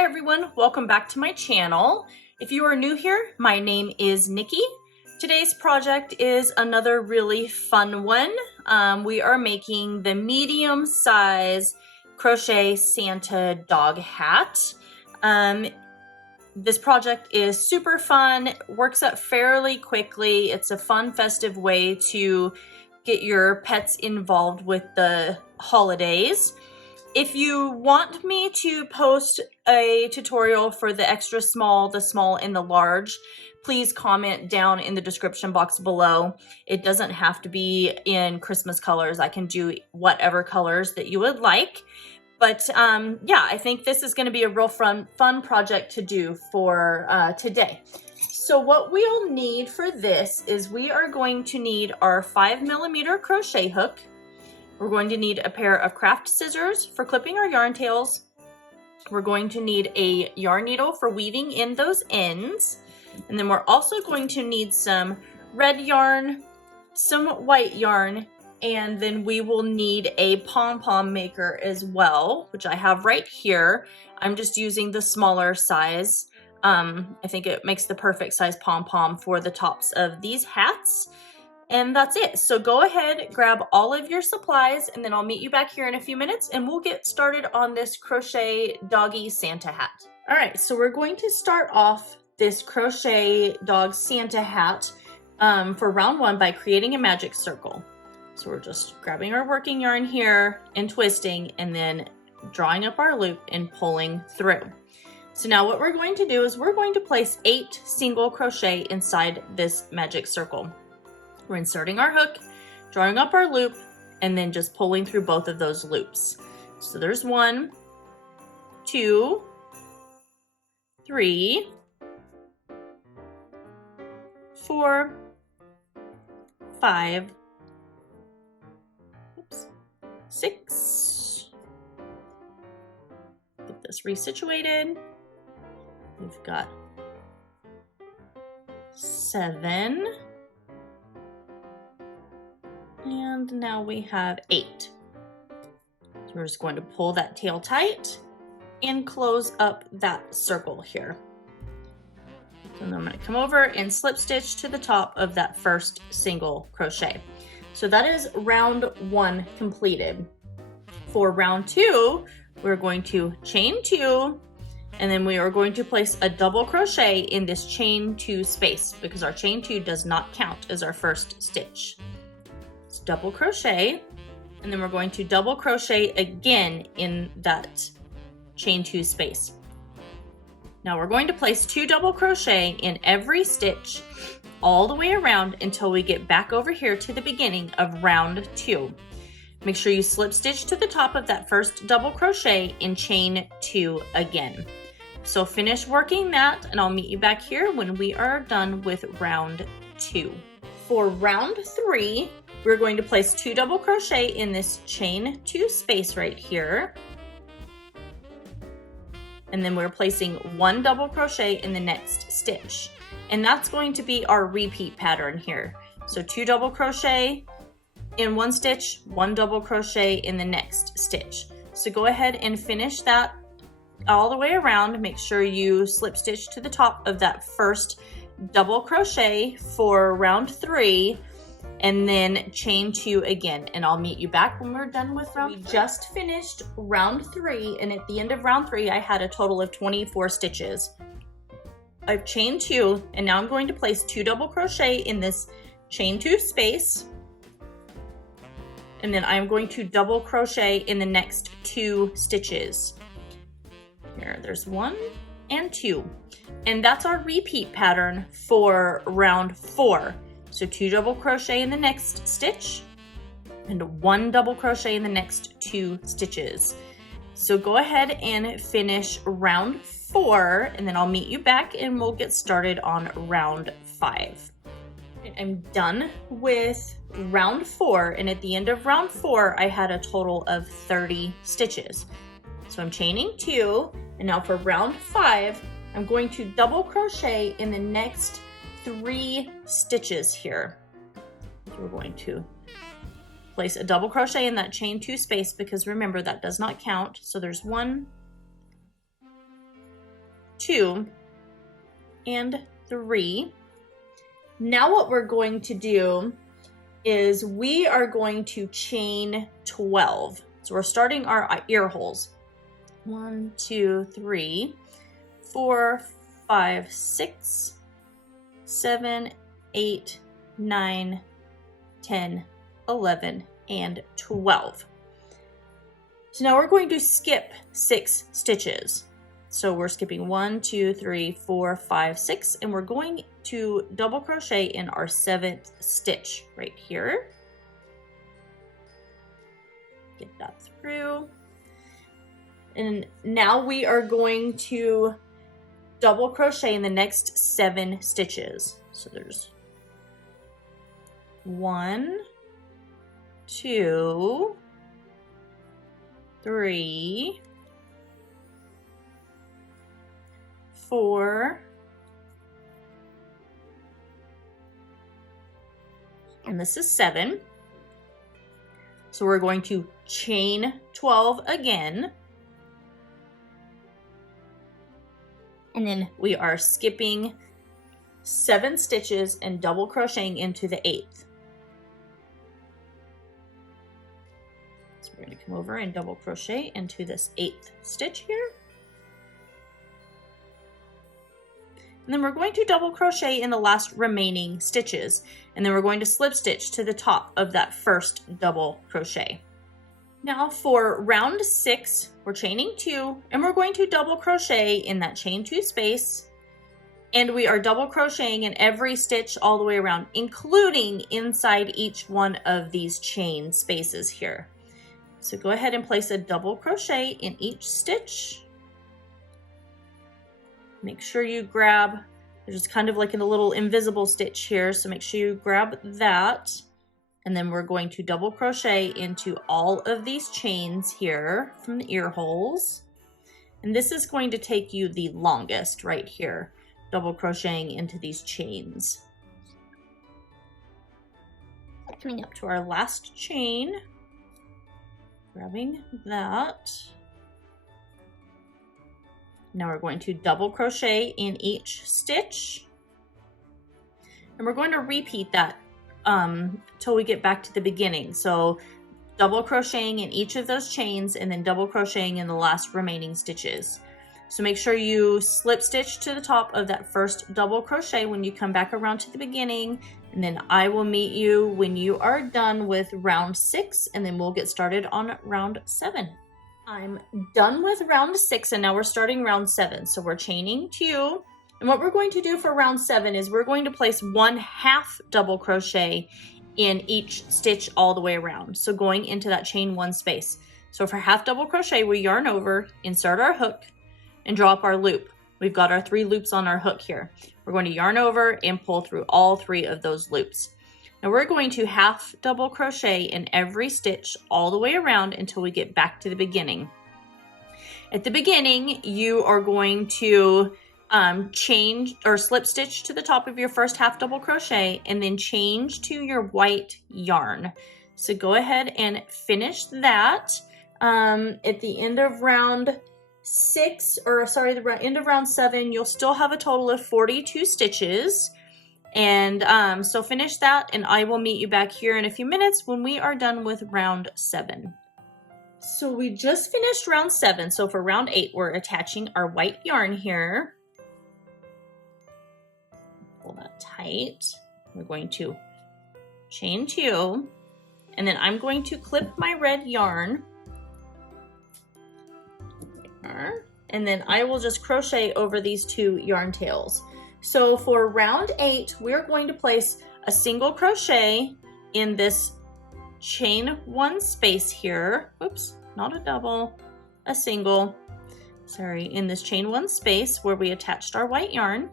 Hi everyone, welcome back to my channel. If you are new here, my name is Nikki. Today's project is another really fun one. We are making the medium size crochet Santa dog hat. This project is super fun, works up fairly quickly. It's a fun, festive way to get your pets involved with the holidays. If you want me to post a tutorial for the extra small, the small, and the large, please comment down in the description box below. It doesn't have to be in Christmas colors. I can do whatever colors that you would like. But yeah, I think this is going to be a real fun project to do for today. So what we'll need for this is we are going to need our 5mm crochet hook. We're going to need a pair of craft scissors for clipping our yarn tails. We're going to need a yarn needle for weaving in those ends. And then we're also going to need some red yarn, some white yarn, and then we will need a Pom Pom maker as well, which I have right here. I'm just using the smaller size. I think it makes the perfect size Pom Pom for the tops of these hats. And that's it. So go ahead, grab all of your supplies, and then I'll meet you back here in a few minutes and we'll get started on this crochet doggy Santa hat. All right, so we're going to start off this crochet dog Santa hat for round one by creating a magic circle. So we're just grabbing our working yarn here and twisting and then drawing up our loop and pulling through. So now what we're going to do is we're going to place 8 single crochet inside this magic circle. We're inserting our hook, drawing up our loop, and then just pulling through both of those loops. So there's 1, 2, 3, 4, 5, 6. Get this resituated. We've got 7. And now we have 8. So we're just going to pull that tail tight and close up that circle here. And then I'm going to come over and slip stitch to the top of that first single crochet. So that is round 1 completed. For round 2, we're going to chain 2, and then we are going to place a double crochet in this chain 2 space because our chain 2 does not count as our first stitch. Double crochet, and then we're going to double crochet again in that chain 2 space. Now we're going to place 2 double crochet in every stitch all the way around until we get back over here to the beginning of round 2. Make sure you slip stitch to the top of that first double crochet and chain 2 again. So finish working that and I'll meet you back here when we are done with round 2. For round 3, we're going to place 2 double crochet in this chain 2 space right here. And then we're placing 1 double crochet in the next stitch. And that's going to be our repeat pattern here. So 2 double crochet in 1 stitch, 1 double crochet in the next stitch. So go ahead and finish that all the way around. Make sure you slip stitch to the top of that first double crochet for round 3. And then chain 2 again, and I'll meet you back when we're done with round 3. We just finished round 3, and at the end of round 3, I had a total of 24 stitches. I've chained 2, and now I'm going to place 2 double crochet in this chain 2 space, and then I'm going to double crochet in the next 2 stitches. Here, there's 1 and 2, and that's our repeat pattern for round 4. So 2 double crochet in the next stitch and 1 double crochet in the next 2 stitches. So go ahead and finish round 4 and then I'll meet you back and we'll get started on round 5. I'm done with round 4, and at the end of round 4 I had a total of 30 stitches. So I'm chaining 2, and now for round 5 I'm going to double crochet in the next 3 stitches here. So we're going to place a double crochet in that chain 2 space because remember that does not count. So there's 1, 2, and 3. Now what we're going to do is we are going to chain 12. So we're starting our ear holes. 1, 2, 3, 4, 5, 6, 7, 8, 9, 10, 11, and 12. So now we're going to skip 6 stitches. So we're skipping 1, 2, 3, 4, 5, 6, and we're going to double crochet in our 7th stitch right here. Get that through. And now we are going to double crochet in the next 7 stitches. So there's 1, 2, 3, 4, and this is 7. So we're going to chain 12 again. And then we are skipping 7 stitches and double crocheting into the 8th. So we're going to come over and double crochet into this 8th stitch here. And then we're going to double crochet in the last remaining stitches. And then we're going to slip stitch to the top of that first double crochet. Now for round 6, we're chaining 2, and we're going to double crochet in that chain 2 space. And we are double crocheting in every stitch all the way around, including inside each one of these chain spaces here. So go ahead and place a double crochet in each stitch. Make sure you grab, there's kind of like a little invisible stitch here, so make sure you grab that. And then we're going to double crochet into all of these chains here from the ear holes. And this is going to take you the longest right here, double crocheting into these chains. Coming up to our last chain, grabbing that. Now we're going to double crochet in each stitch. And we're going to repeat that till we get back to the beginning. So double crocheting in each of those chains and then double crocheting in the last remaining stitches. So make sure you slip stitch to the top of that first double crochet when you come back around to the beginning, and then I will meet you when you are done with round 6, and then we'll get started on round 7. I'm done with round 6 and now we're starting round 7. So we're chaining 2. And what we're going to do for round 7 is we're going to place 1/2 double crochet in each stitch all the way around. So going into that chain 1 space. So for half double crochet, we yarn over, insert our hook, and draw up our loop. We've got our 3 loops on our hook here. We're going to yarn over and pull through all 3 of those loops. Now we're going to half double crochet in every stitch all the way around until we get back to the beginning. At the beginning, you are going to change or slip stitch to the top of your first half double crochet and then change to your white yarn. So go ahead and finish that. At the end of round 6, or sorry, the end of round 7, you'll still have a total of 42 stitches. And so finish that, and I will meet you back here in a few minutes when we are done with round 7. So we just finished round 7. So for round 8, we're attaching our white yarn here. Pull that tight. We're going to chain 2, and then I'm going to clip my red yarn. And then I will just crochet over these 2 yarn tails. So for round 8, we're going to place a single crochet in this chain 1 space here. Oops, not a double, a single. Sorry, in this chain 1 space where we attached our white yarn.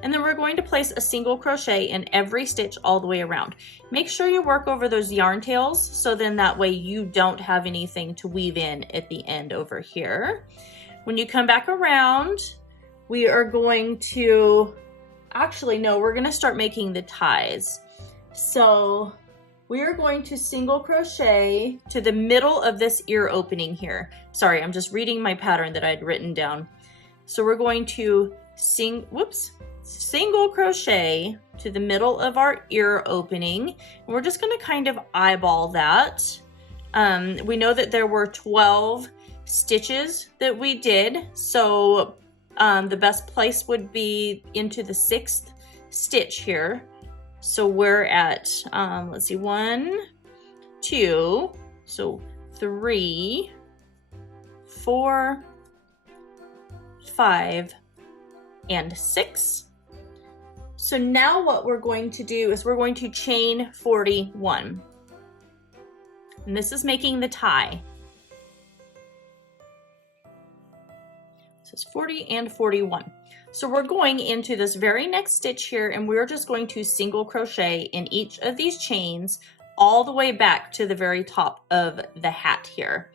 And then we're going to place a single crochet in every stitch all the way around. Make sure you work over those yarn tails so then that way you don't have anything to weave in at the end over here. When you come back around, we are going to, actually no, we're gonna start making the ties. So we are going to single crochet to the middle of this ear opening here. Sorry, I'm just reading my pattern that I'd written down. So we're going to single crochet to the middle of our ear opening. And we're just going to kind of eyeball that. We know that there were 12 stitches that we did, so the best place would be into the 6th stitch here. So we're at, let's see, 1, 2, so 3, 4, 5, and 6. So now what we're going to do is we're going to chain 41. And this is making the tie. So it's 40 and 41. So we're going into this very next stitch here, and we're just going to single crochet in each of these chains all the way back to the very top of the hat here.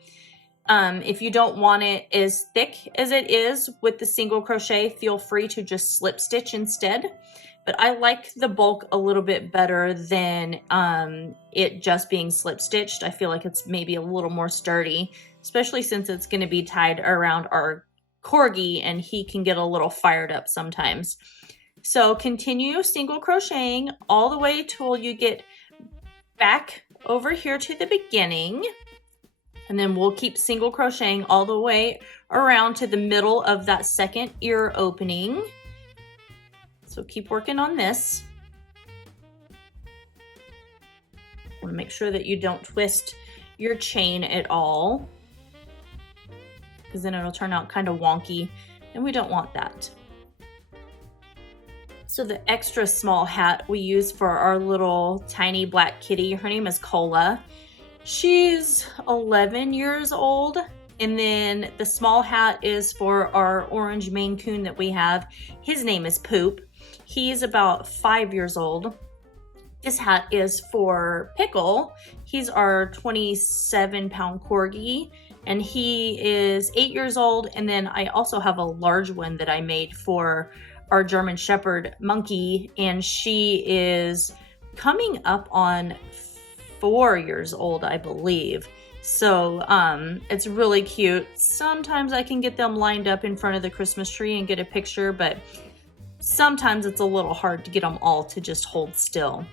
If you don't want it as thick as it is with the single crochet, feel free to just slip stitch instead. But I like the bulk a little bit better than it just being slip stitched. I feel like it's maybe a little more sturdy, especially since it's going to be tied around our corgi and he can get a little fired up sometimes. So continue single crocheting all the way till you get back over here to the beginning. And then we'll keep single crocheting all the way around to the middle of that second ear opening. So keep working on this. Want to make sure that you don't twist your chain at all, because then it'll turn out kind of wonky, and we don't want that. So the extra small hat we use for our little tiny black kitty, her name is Cola. She's 11 years old. And then the small hat is for our orange Maine Coon that we have. His name is Poop. He's about 5 years old. This hat is for Pickle. He's our 27-pound corgi, and he is 8 years old. And then I also have a large one that I made for our German Shepherd Monkey, and she is coming up on 4 years old, I believe. So it's really cute. Sometimes I can get them lined up in front of the Christmas tree and get a picture, but sometimes it's a little hard to get them all to just hold still.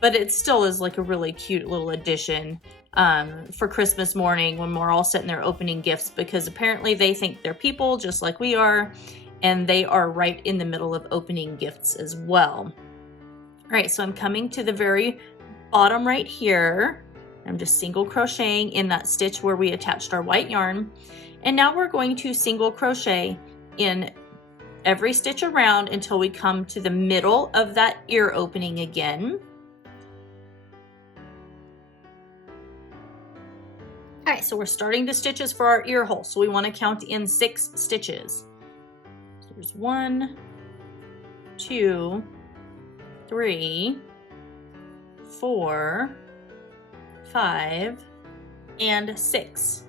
But it still is like a really cute little addition for Christmas morning when we're all sitting there opening gifts, because apparently they think they're people just like we are, and they are right in the middle of opening gifts as well. All right, so I'm coming to the very bottom right here. I'm just single crocheting in that stitch where we attached our white yarn. And now we're going to single crochet in every stitch around until we come to the middle of that ear opening again. All right, so we're starting the stitches for our ear hole. So we want to count in 6 stitches. So there's 1, 2, 3, 4, 5, and 6.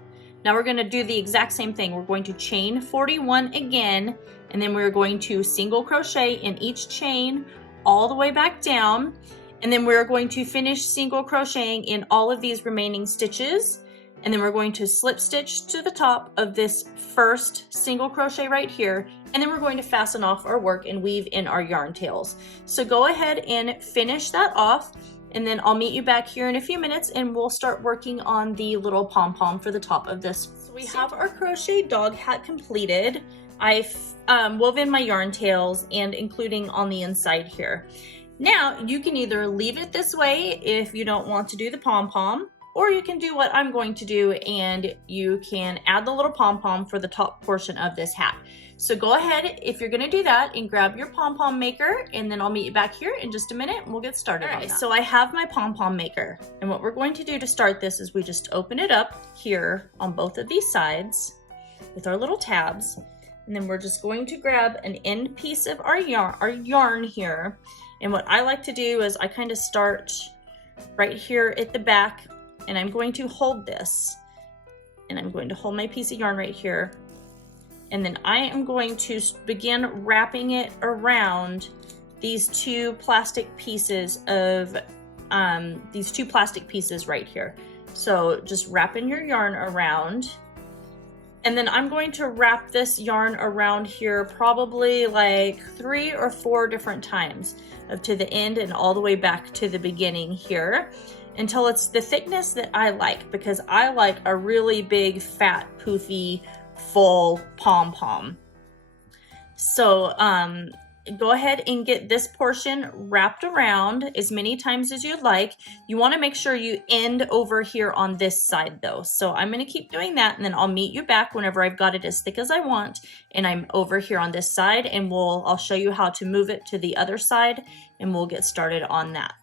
Now we're going to do the exact same thing. We're going to chain 41 again, and then we're going to single crochet in each chain all the way back down, and then we're going to finish single crocheting in all of these remaining stitches, and then we're going to slip stitch to the top of this first single crochet right here, and then we're going to fasten off our work and weave in our yarn tails. So go ahead and finish that off, and then I'll meet you back here in a few minutes and we'll start working on the little pom-pom for the top of this. So we have our crochet dog hat completed. I've woven my yarn tails and including on the inside here. Now you can either leave it this way if you don't want to do the pom-pom, or you can do what I'm going to do and you can add the little pom-pom for the top portion of this hat. So go ahead if you're gonna do that and grab your pom-pom maker, and then I'll meet you back here in just a minute and we'll get started on that. So I have my pom-pom maker, and what we're going to do to start this is we just open it up here on both of these sides with our little tabs, and then we're just going to grab an end piece of our yarn here. And what I like to do is I kind of start right here at the back, and I'm going to hold this, and I'm going to hold my piece of yarn right here. And then I am going to begin wrapping it around these two plastic pieces right here. So just wrapping your yarn around And then I'm going to wrap this yarn around here probably like 3 or 4 different times, up to the end and all the way back to the beginning here, until it's the thickness that I like, because I like a really big, fat, poofy, full pom-pom. So go ahead and get this portion wrapped around as many times as you'd like. You want to make sure you end over here on this side though. So I'm going to keep doing that, and then I'll meet you back whenever I've got it as thick as I want and I'm over here on this side, and I'll show you how to move it to the other side, and we'll get started on that.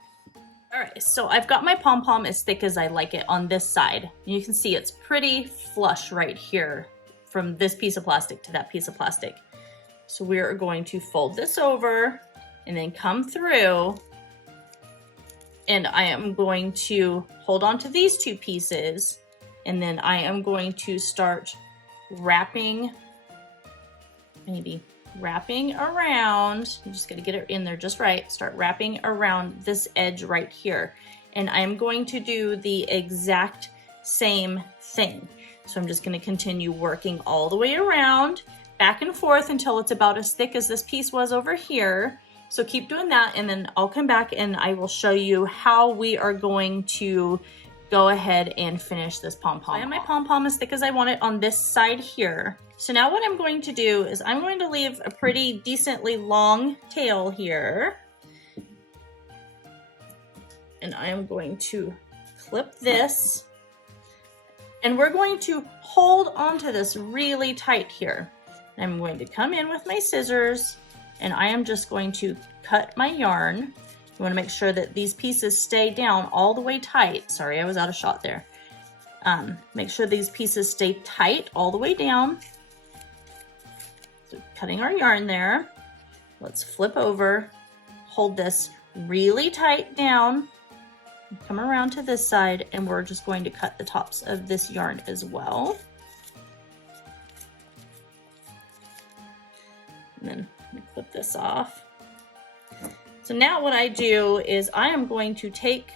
All right, so I've got my pom-pom as thick as I like it on this side. You can see it's pretty flush right here from this piece of plastic to that piece of plastic. So we are going to fold this over and then come through, and I am going to hold on to these 2 pieces, and then I am going to start wrapping, maybe wrapping around. I'm just gonna get it in there just right. Start wrapping around this edge right here. And I'm going to do the exact same thing. So I'm just gonna continue working all the way around, back and forth until it's about as thick as this piece was over here. So keep doing that, and then I'll come back and I will show you how we are going to go ahead and finish this pom-pom. I have my pom-pom as thick as I want it on this side here. So now what I'm going to do is I'm going to leave a pretty decently long tail here. And I am going to clip this. And we're going to hold onto this really tight here. I'm going to come in with my scissors, and I am just going to cut my yarn. You want to make sure that these pieces stay down all the way tight. Sorry, I was out of shot there. Make sure these pieces stay tight all the way down. So cutting our yarn there. Let's flip over, hold this really tight down, come around to this side, and we're just going to cut the tops of this yarn as well. And then I'm gonna clip this off. So now what I do is I am going to take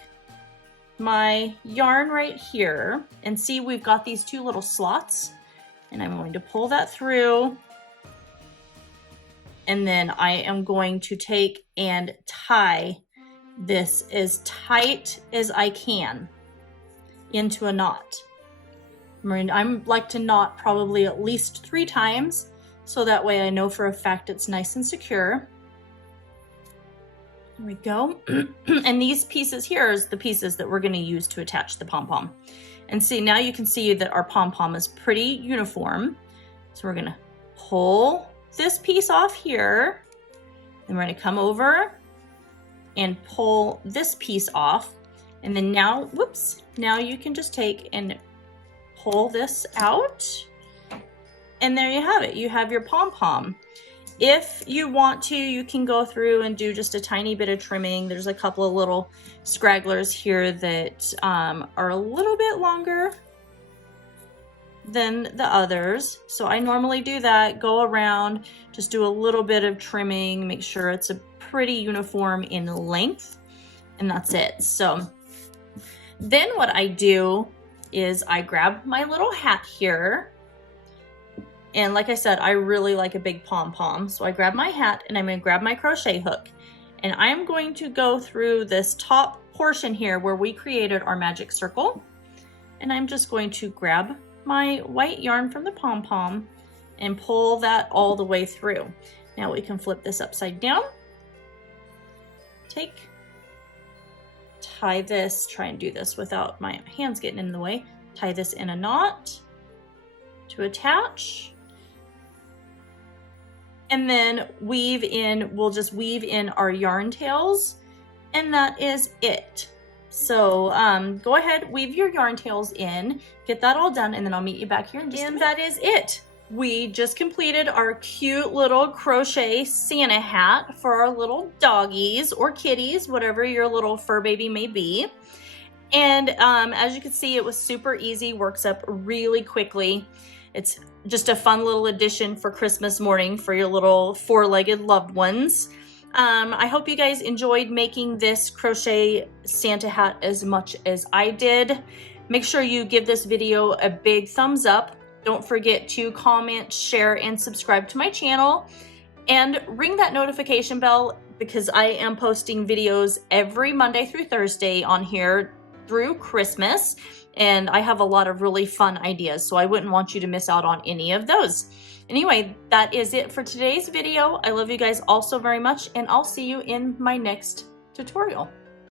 my yarn right here, and see we've got these 2 little slots, and I'm going to pull that through, and then I am going to take and tie this as tight as I can into a knot. I like to knot probably at least 3 times, so that way I know for a fact it's nice and secure. There we go. And these pieces here is the pieces that we're going to use to attach the pom-pom. And see, now you can see that our pom-pom is pretty uniform. So we're going to pull this piece off here. Then we're going to come over and pull this piece off. And then now, whoops, now you can just take and pull this out. And there you have it. You have your pom-pom. If you want to, you can go through and do just a tiny bit of trimming. There's a couple of little scragglers here that are a little bit longer than the others. So I normally do that, go around, just do a little bit of trimming, make sure it's a pretty uniform in length, and that's it. So then what I do is I grab my little hat here. And like I said, I really like a big pom-pom. So I grab my hat, and I'm going to grab my crochet hook. And I'm going to go through this top portion here where we created our magic circle. And I'm just going to grab my white yarn from the pom-pom and pull that all the way through. Now we can flip this upside down. Tie this, try and do this without my hands getting in the way. Tie this in a knot to attach. And then weave in, we'll just weave in our yarn tails, and that is it. So go ahead, weave your yarn tails in, get that all done, and then I'll meet you back here in just a minute. And that is it. We just completed our cute little crochet Santa hat for our little doggies or kitties, whatever your little fur baby may be. And as you can see, it was super easy, works up really quickly. It's just a fun little addition for Christmas morning for your little 4-legged loved ones. I hope you guys enjoyed making this crochet Santa hat as much as I did. Make sure you give this video a big thumbs up. Don't forget to comment, share, and subscribe to my channel. And ring that notification bell because I am posting videos every Monday through Thursday on here through Christmas. And I have a lot of really fun ideas, so I wouldn't want you to miss out on any of those. Anyway, that is it for today's video. I love you guys all so very much, and I'll see you in my next tutorial.